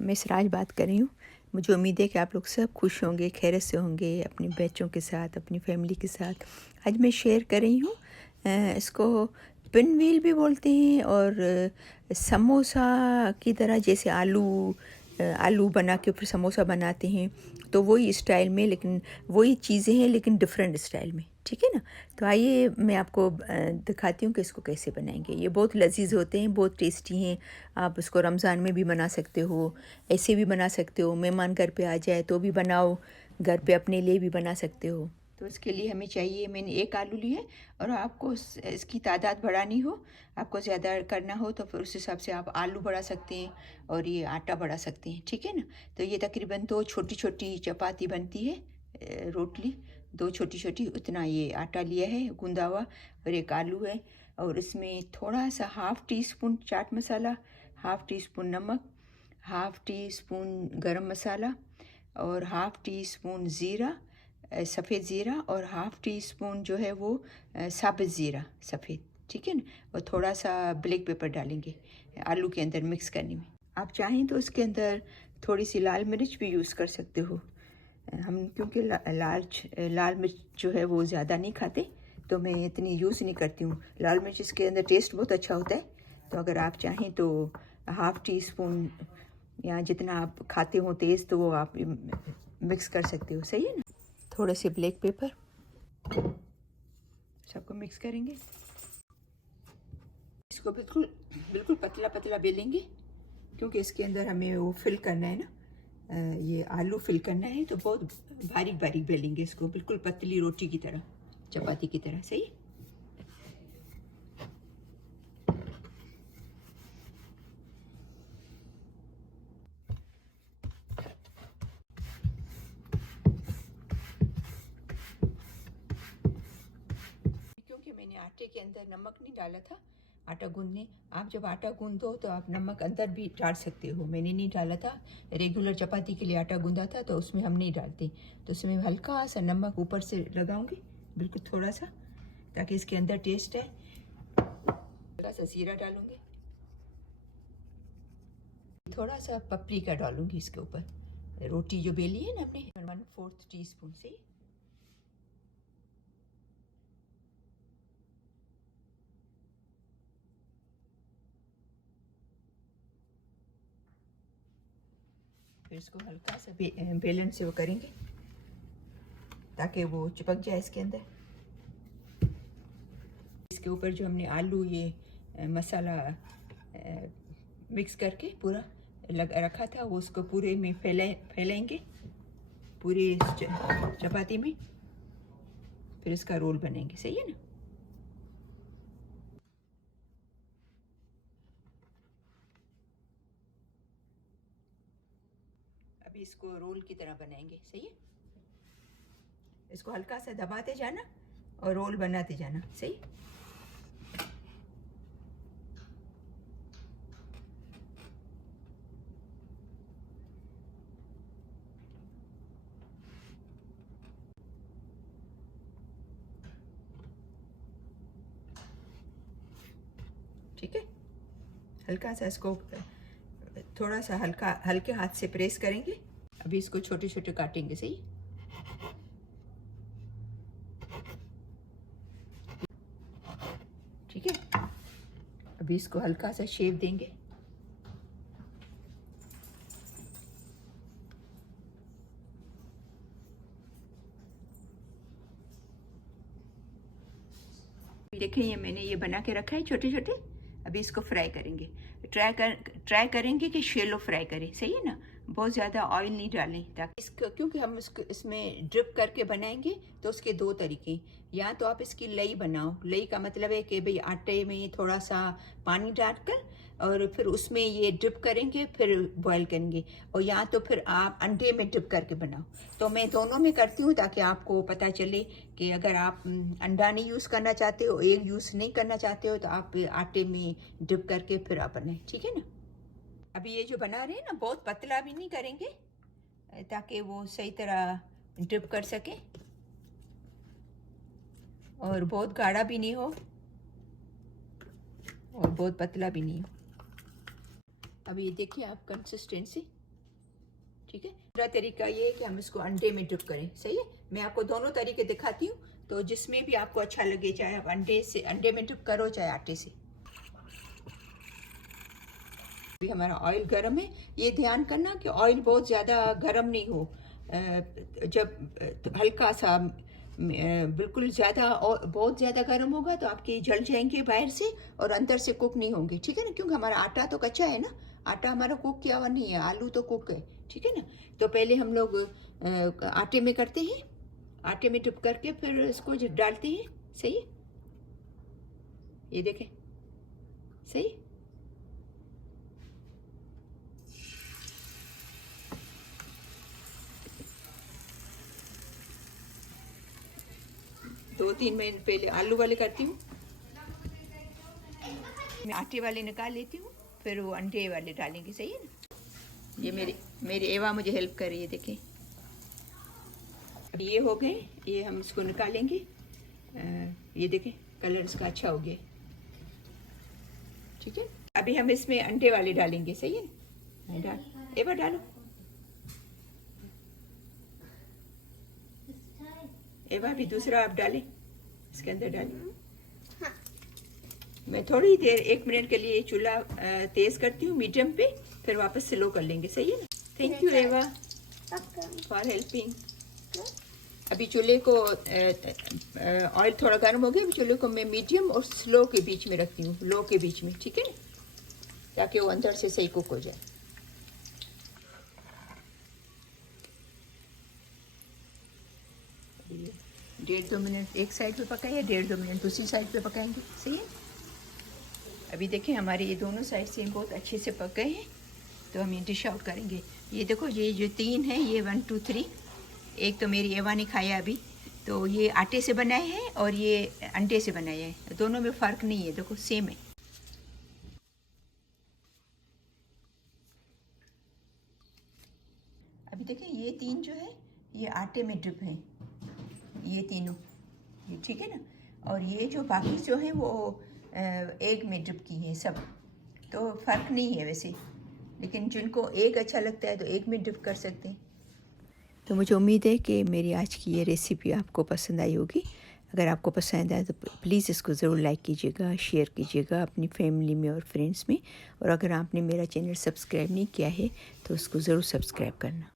मैं सिराज बात कर रही हूँ। मुझे उम्मीद है कि आप लोग सब खुश होंगे, खैरियत से होंगे, अपने बच्चों के साथ, अपनी फैमिली के साथ। आज मैं शेयर कर रही हूँ, इसको पिन व्हील भी बोलते हैं और समोसा की तरह, जैसे आलू बना के फिर समोसा बनाते हैं, तो वही स्टाइल में, लेकिन वही चीज़ें हैं लेकिन डिफरेंट स्टाइल में। ठीक है ना? तो आइए मैं आपको दिखाती हूँ कि इसको कैसे बनाएंगे। ये बहुत लजीज होते हैं, बहुत टेस्टी हैं। आप इसको रमज़ान में भी बना सकते हो, ऐसे भी बना सकते हो, मेहमान घर पे आ जाए तो भी बनाओ, घर पे अपने लिए भी बना सकते हो। तो इसके लिए हमें चाहिए, मैंने एक आलू ली है, और आपको इसकी तादाद बढ़ानी हो, आपको ज़्यादा करना हो तो फिर उस हिसाब से आप आलू बढ़ा सकते हैं और ये आटा बढ़ा सकते हैं। ठीक है ना? तो ये तकरीबन 2 छोटी छोटी चपाती बनती है, रोटली 2 छोटी छोटी, उतना ये आटा लिया है गूंदा हुआ, और एक आलू है, और इसमें थोड़ा सा half tea spoon chaat masala, half tea spoon नमक, हाफ़ टी स्पून गरम मसाला, और हाफ़ टी स्पून ज़ीरा, सफ़ेद ज़ीरा, और हाफ़ टी स्पून जो है वो साबुत ज़ीरा सफ़ेद। ठीक है ना? और थोड़ा सा ब्लैक पेपर डालेंगे आलू के अंदर मिक्स करने में। आप चाहें तो उसके अंदर थोड़ी सी लाल मिर्च भी यूज़ कर सकते हो। हम क्योंकि लाल मिर्च जो है वो ज़्यादा नहीं खाते, तो मैं इतनी यूज़ नहीं करती हूँ। लाल मिर्च इसके अंदर टेस्ट बहुत अच्छा होता है, तो अगर आप चाहें तो हाफ़ टी स्पून या जितना आप खाते हो तेज़, तो वो आप मिक्स कर सकते हो। सही है ना? थोड़े से ब्लैक पेपर, सबको मिक्स करेंगे। इसको बिल्कुल बिल्कुल पतला पतला बेलेंगे, क्योंकि इसके अंदर हमें वो फिल करना है ना, ये आलू फिल करना है, तो बहुत बारीक बारीक बेलेंगे इसको, बिल्कुल पतली रोटी की तरह, चपाती की तरह। सही। क्योंकि मैंने आटे के अंदर नमक नहीं डाला था आटा गूंदने, आप जब आटा गूंदो तो आप नमक अंदर भी डाल सकते हो। मैंने नहीं डाला था, रेगुलर चपाती के लिए आटा गूंदा था, तो उसमें हम नहीं डालते। तो उसमें हल्का सा नमक ऊपर से लगाऊंगी, बिल्कुल थोड़ा सा, ताकि इसके अंदर टेस्ट है। थोड़ा सा जीरा डालूंगी, थोड़ा सा पपरिका डालूंगी इसके ऊपर। रोटी जो बेली है ना हमने, 1/4 टी स्पून से। फिर इसको हल्का सा बेलन से वो करेंगे, ताकि वो चिपक जाए इसके अंदर। इसके ऊपर जो हमने आलू ये मसाला मिक्स करके पूरा रखा था, वो उसको पूरे में फैलाएंगे, पूरे चपाती में, फिर इसका रोल बनेंगे। सही है ना? अभी इसको रोल की तरह बनाएंगे। सही है? इसको हल्का सा दबाते जाना और रोल बनाते जाना। सही। ठीक है? हल्का सा इसको थोड़ा सा हल्के हाथ से प्रेस करेंगे। अभी इसको छोटे छोटे काटेंगे। सही। ठीक है? अभी इसको हल्का सा शेप देंगे। देखें, ये मैंने ये बना के रखा है छोटे छोटे। अभी इसको फ्राई करेंगे। ट्राई करेंगे कि शैलो फ्राई करें। सही है ना? बहुत ज़्यादा ऑयल नहीं डालें, ताकि इसको, क्योंकि हम इसको इसमें ड्रिप करके बनाएंगे, तो उसके दो तरीके। या तो आप इसकी लई बनाओ। लई का मतलब है कि भाई आटे में थोड़ा सा पानी डालकर और फिर उसमें ये डिप करेंगे, फिर बॉईल करेंगे। और या तो फिर आप अंडे में डिप करके बनाओ। तो मैं दोनों में करती हूँ, ताकि आपको पता चले कि अगर आप अंडा नहीं यूज़ करना चाहते हो, एग यूज़ नहीं करना चाहते हो, तो आप आटे में डिप करके फिर आप बनाएं। ठीक है ना? अभी ये जो बना रहे हैं ना, बहुत पतला भी नहीं करेंगे, ताकि वो सही तरह डिप कर सके, और बहुत गाढ़ा भी नहीं हो और बहुत पतला भी नहीं हो। अभी ये देखिए आप कंसिस्टेंसी, ठीक है। दूसरा तरीका ये है कि हम इसको अंडे में डिप करें। सही है, मैं आपको दोनों तरीके दिखाती हूँ, तो जिसमें भी आपको अच्छा लगे, चाहे आप अंडे में डिप करो, चाहे आटे से। अभी हमारा ऑयल गर्म है। ये ध्यान करना कि ऑयल बहुत ज़्यादा गर्म नहीं हो। जब हल्का सा बिल्कुल ज़्यादा और बहुत ज़्यादा गर्म होगा तो आपके जल जाएंगे बाहर से और अंदर से कुक नहीं होंगे। ठीक है ना, क्योंकि हमारा आटा तो कच्चा है ना, आटा हमारा कुक किया हुआ नहीं है, आलू तो कुक है। ठीक है ना, तो पहले हम लोग आटे में करते हैं, आटे में डिप करके फिर इसको डालते हैं। सही है, ये देखें। सही, दो तीन मिनट पहले आलू वाले करती हूँ, मैं आटे वाले निकाल लेती हूँ, फिर वो अंडे वाले डालेंगे। सही है ना, ये मेरी एवा मुझे हेल्प कर रही है। देखें, अब ये हो गए, ये हम इसको निकालेंगे। ये देखें, कलर इसका अच्छा हो गया। ठीक है, अभी हम इसमें अंडे वाले डालेंगे। सही है ना, डाल एवा, डालो एवा, भी दूसरा आप डालें, इसके अंदर डालें। मैं थोड़ी देर 1 मिनट के लिए चूल्हा तेज करती हूँ मीडियम पे, फिर वापस स्लो कर लेंगे। सही है ना। थैंक यू एवा फॉर हेल्पिंग। अभी चूल्हे को ऑयल थोड़ा गर्म हो गया, अभी चूल्हे को मैं मीडियम और स्लो के बीच में रखती हूँ, लो के बीच में। ठीक है ना, ताकि वो अंदर से सही कुक हो जाए। डेढ़ 2 मिनट एक साइड पे पकाइए, 1.5-2 मिनट दूसरी साइड पे पकाएंगे। सही है, अभी देखें हमारे ये दोनों साइड से बहुत अच्छे से पक गए हैं, तो हम ये डिश आउट करेंगे। ये देखो, ये जो 3 है, ये 1 2 3, एक तो मेरी एवा ने खाया अभी, तो ये आटे से बनाए हैं और ये अंडे से बनाए हैं, दोनों में फ़र्क नहीं है, देखो सेम है। अभी देखें, ये 3 जो है ये आटे में डिप हैं, ये तीनों, ये ठीक है ना, और ये जो बाकी जो है वो एग में डिप की है सब, तो फ़र्क नहीं है वैसे, लेकिन जिनको एग अच्छा लगता है तो एग में डिप कर सकते हैं। तो मुझे उम्मीद है कि मेरी आज की ये रेसिपी आपको पसंद आई होगी। अगर आपको पसंद आए तो प्लीज़ इसको ज़रूर लाइक कीजिएगा, शेयर कीजिएगा अपनी फैमिली में और फ्रेंड्स में, और अगर आपने मेरा चैनल सब्सक्राइब नहीं किया है तो उसको ज़रूर सब्सक्राइब करना।